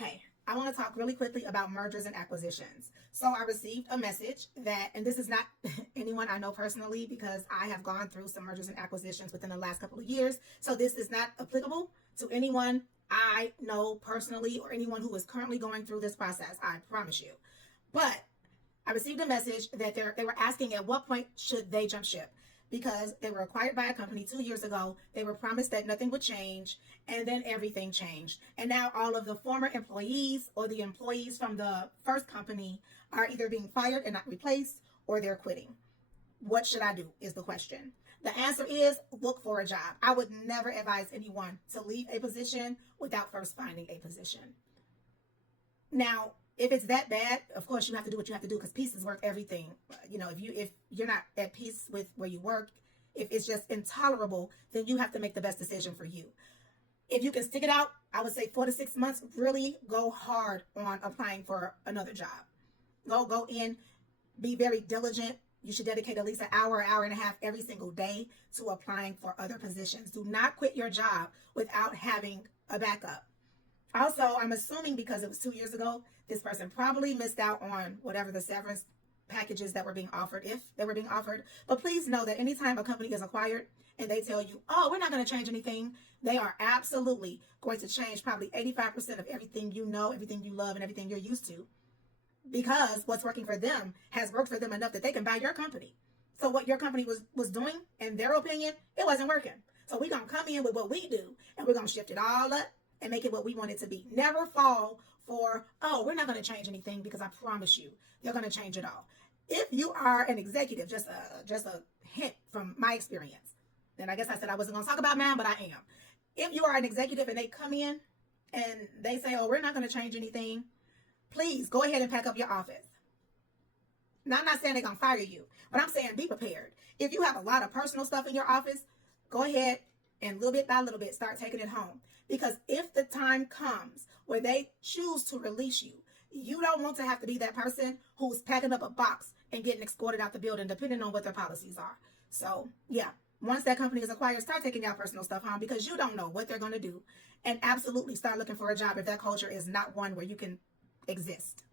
Okay, I want to talk really quickly about mergers and acquisitions. So I received a message that, and this is not anyone I know personally because I have gone through some mergers and acquisitions within the last couple of years. So this is not applicable to anyone I know personally or anyone who is currently going through this process. I promise you. But I received a message that they were asking at what point should they jump ship because they were acquired by a company 2 years ago. They were promised that nothing would change, and then everything changed. And now all of the former employees or the employees from the first company are either being fired and not replaced, or they're quitting. What should I do is the question. The answer is look for a job. I would never advise anyone to leave a position without first finding a position. Now, if it's that bad, of course you have to do what you have to do because peace is worth everything. You know, if you're not at peace with where you work, if it's just intolerable, then you have to make the best decision for you. If you can stick it out, I would say 4 to 6 months, really go hard on applying for another job. Go in, be very diligent. You should dedicate at least an hour and a half every single day to applying for other positions. Do not quit your job without having a backup. Also, I'm assuming because it was 2 years ago, this person probably missed out on whatever the severance packages that were being offered, if they were being offered. But please know that anytime a company is acquired and they tell you, oh, we're not going to change anything, they are absolutely going to change probably 85% of everything you know, everything you love, and everything you're used to. Because what's working for them has worked for them enough that they can buy your company. So what your company was doing, in their opinion, it wasn't working. So we're going to come in with what we do, and we're going to shift it all up and make it what we want it to be. Never fall for, oh, we're not going to change anything, because I promise you, they're going to change it all. If you are an executive, just a hint from my experience, then I guess I said I wasn't going to talk about mine, but I am. If you are an executive and they come in and they say, oh, we're not going to change anything, please go ahead and pack up your office. Now, I'm not saying they're going to fire you, but I'm saying be prepared. If you have a lot of personal stuff in your office, go ahead and little bit by little bit start taking it home. Because if the time comes where they choose to release you, you don't want to have to be that person who's packing up a box and getting escorted out the building, depending on what their policies are. So, yeah, once that company is acquired, start taking your personal stuff home, because you don't know what they're going to do. And absolutely start looking for a job if that culture is not one where you can exist.